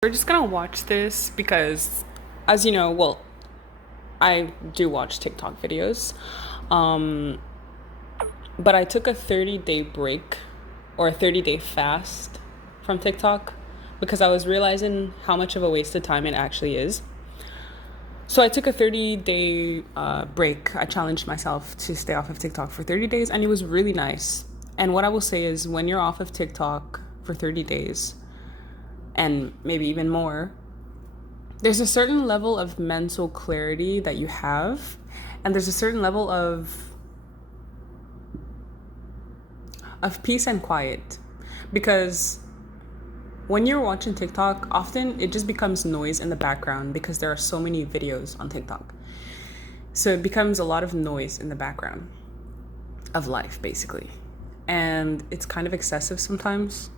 We're just gonna watch this because, as you know, well, I do watch TikTok videos. Um, but I took a 30-day break or a 30-day fast from TikTok because I was realizing how much of a waste of time it actually is. So I took a 30-day break. I challenged myself to stay off of TikTok for 30 days, and it was really nice. And what I will say is, when you're off of TikTok for 30 days, and maybe even more, there's a certain level of mental clarity that you have, and there's a certain level of peace and quiet. Because when you're watching TikTok, often it just becomes noise in the background because there are so many videos on TikTok. So it becomes a lot of noise in the background of life, basically. And it's kind of excessive sometimes.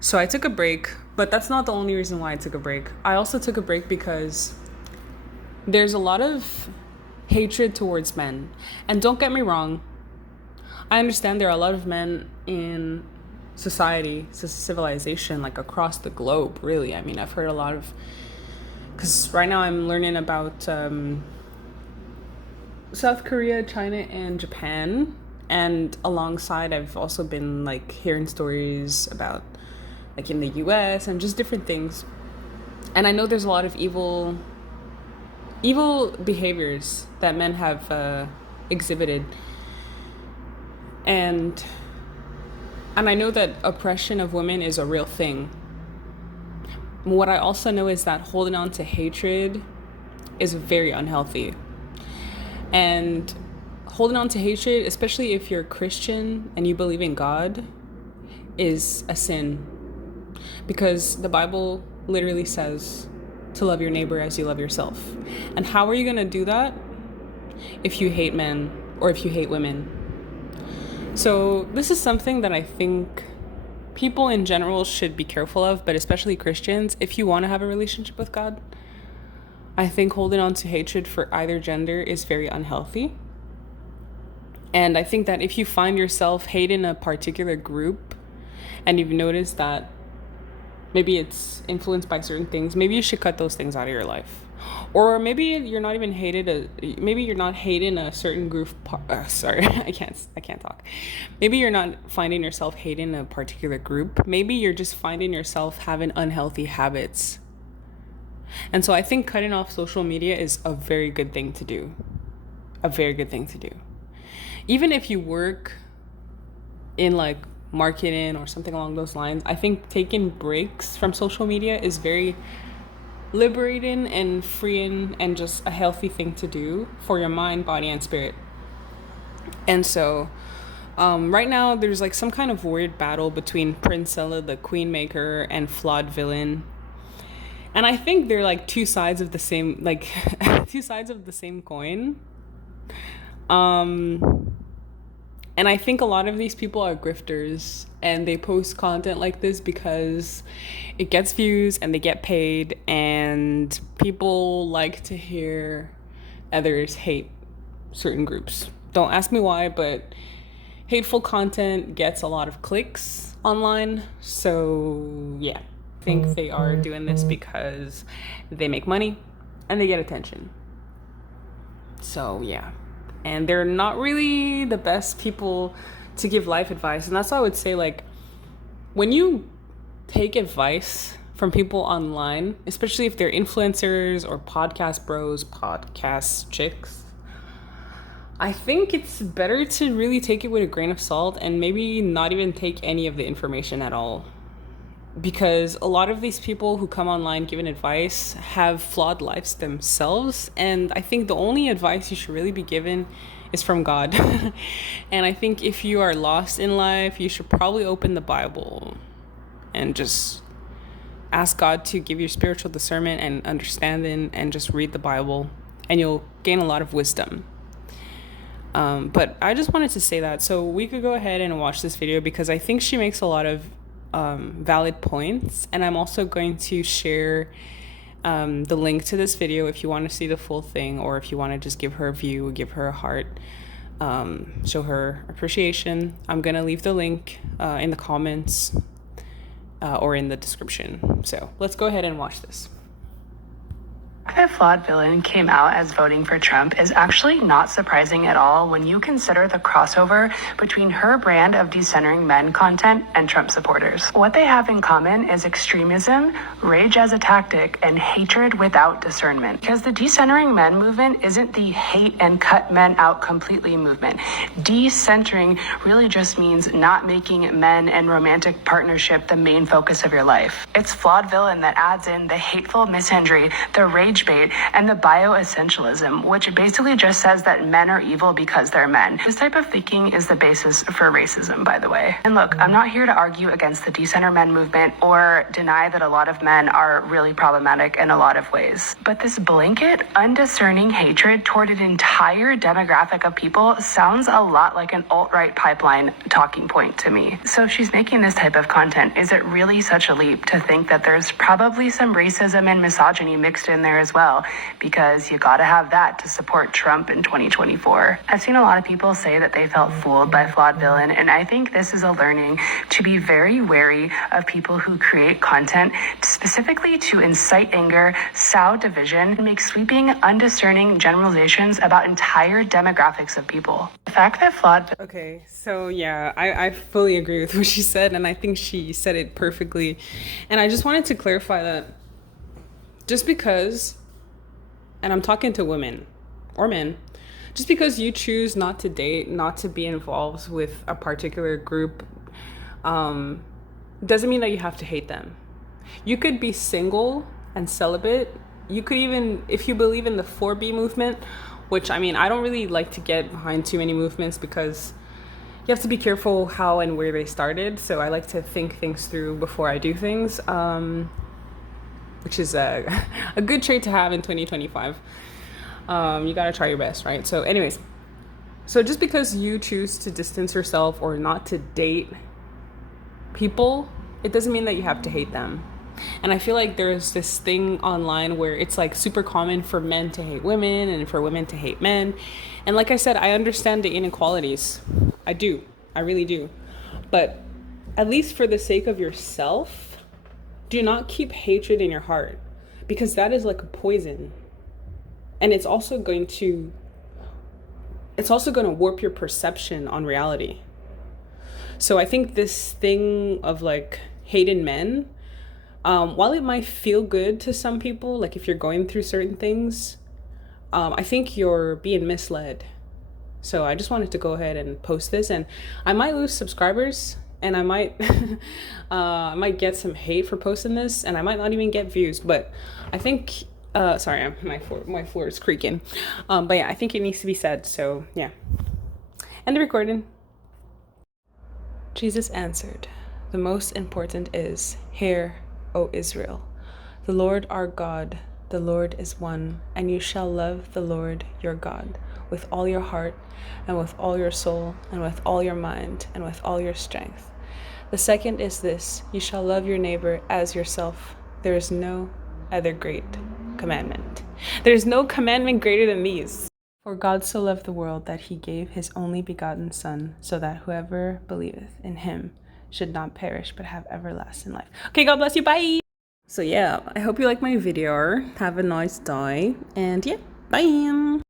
So I took a break, but that's not the only reason why I took a break. I also took a break because there's a lot of hatred towards men. And don't get me wrong, I understand there are a lot of men in society, civilization, like across the globe, really. I mean, I've heard a lot of, because right now I'm learning about South Korea, China, and Japan. And alongside, I've also been like hearing stories about like in the US and just different things. And I know there's a lot of evil behaviors that men have exhibited. And I know that oppression of women is a real thing. What I also know is that holding on to hatred is very unhealthy. And holding on to hatred, especially if you're Christian and you believe in God, is a sin. Because the Bible literally says to love your neighbor as you love yourself. And how are you going to do that if you hate men or if you hate women? So this is something that I think people in general should be careful of, but especially Christians. If you want to have a relationship with God, I think holding on to hatred for either gender is very unhealthy. And I think that if you find yourself hating a particular group and you've noticed that maybe it's influenced by certain things, maybe you should cut those things out of your life. Or maybe you're not even maybe you're not hating a certain group. Sorry, I can't talk. Maybe you're not finding yourself hating a particular group. Maybe you're just finding yourself having unhealthy habits. And so I think cutting off social media is a very good thing to do. A very good thing to do. Even if you work in like marketing or something along those lines, I think taking breaks from social media is very liberating and freeing and just a healthy thing to do for your mind, body, and spirit. And so right now there's like some kind of weird battle between Princella, the queen maker, and Flawed Villain. And I think they're like two sides of the same, like two sides of the same coin. And I think a lot of these people are grifters and they post content like this because it gets views and they get paid, and people like to hear others hate certain groups. Don't ask me why, but hateful content gets a lot of clicks online. So yeah, I think they are doing this because they make money and they get attention. So yeah. And they're not really the best people to give life advice. And that's why I would say, like, when you take advice from people online, especially if they're influencers or podcast bros, podcast chicks, I think it's better to really take it with a grain of salt and maybe not even take any of the information at all. Because a lot of these people who come online giving advice have flawed lives themselves. And I think the only advice you should really be given is from God. And I think if you are lost in life, you should probably open the Bible and just ask God to give you spiritual discernment and understanding, and just read the Bible and you'll gain a lot of wisdom. But I just wanted to say that so we could go ahead and watch this video because I think she makes a lot of valid points, and I'm also going to share the link to this video if you want to see the full thing, or if you want to just give her a view, give her a heart, show her appreciation. I'm gonna leave the link in the comments, or in the description. So let's go ahead and watch this. That flawed villain came out as voting for Trump is actually not surprising at all when you consider the crossover between her brand of decentering men content and Trump supporters. What they have in common is extremism, rage as a tactic, and hatred without discernment. Because the decentering men movement isn't the hate and cut men out completely movement. Decentering really just means not making men and romantic partnership the main focus of your life. It's flawed villain that adds in the hateful misandry, the rage bait, and the bioessentialism, which basically just says that men are evil because they're men. This type of thinking is the basis for racism, by the way. And look, I'm not here to argue against the decenter men movement or deny that a lot of men are really problematic in a lot of ways. But this blanket, undiscerning hatred toward an entire demographic of people sounds a lot like an alt-right pipeline talking point to me. So if she's making this type of content, is it really such a leap to think that there's probably some racism and misogyny mixed in there as well? Because you gotta have that to support Trump in 2024. I've seen a lot of people say that they felt fooled by Flawed Villain, and I think this is a learning to be very wary of people who create content specifically to incite anger, sow division, and make sweeping, undiscerning generalizations about entire demographics of people. The fact that Flawed... Okay, so yeah, I fully agree with what she said, and I think she said it perfectly. And I just wanted to clarify that just because, and I'm talking to women or men, just because you choose not to date, not to be involved with a particular group, doesn't mean that you have to hate them. You could be single and celibate. You could even, if you believe in the 4B movement, which, I mean, I don't really like to get behind too many movements because you have to be careful how and where they started. So I like to think things through before I do things, which is a good trait to have in 2025. You gotta try your best, right? So anyways, so just because you choose to distance yourself or not to date people, it doesn't mean that you have to hate them. And I feel like there's this thing online where it's like super common for men to hate women and for women to hate men. And like I said, I understand the inequalities. I do. I really do. But at least for the sake of yourself, do not keep hatred in your heart, because that is like a poison. And it's also going to warp your perception on reality. So I think this thing of like hating men, while it might feel good to some people, like if you're going through certain things, I think you're being misled. So I just wanted to go ahead and post this, and I might lose subscribers, and I might I might get some hate for posting this, and I might not even get views, but I think sorry, my floor is creaking. But yeah, I think it needs to be said. So yeah. End the recording. Jesus answered, "The most important is, hear, O Israel, the Lord our God, the Lord is one, and you shall love the Lord your God with all your heart and with all your soul and with all your mind and with all your strength. The second is this, you shall love your neighbor as yourself. There is no other great commandment." There is no commandment greater than these. "For God so loved the world that he gave his only begotten Son, so that whoever believeth in him should not perish but have everlasting life." Okay, God bless you. Bye. So yeah, I hope you like my video. Have a nice day. And yeah, bye.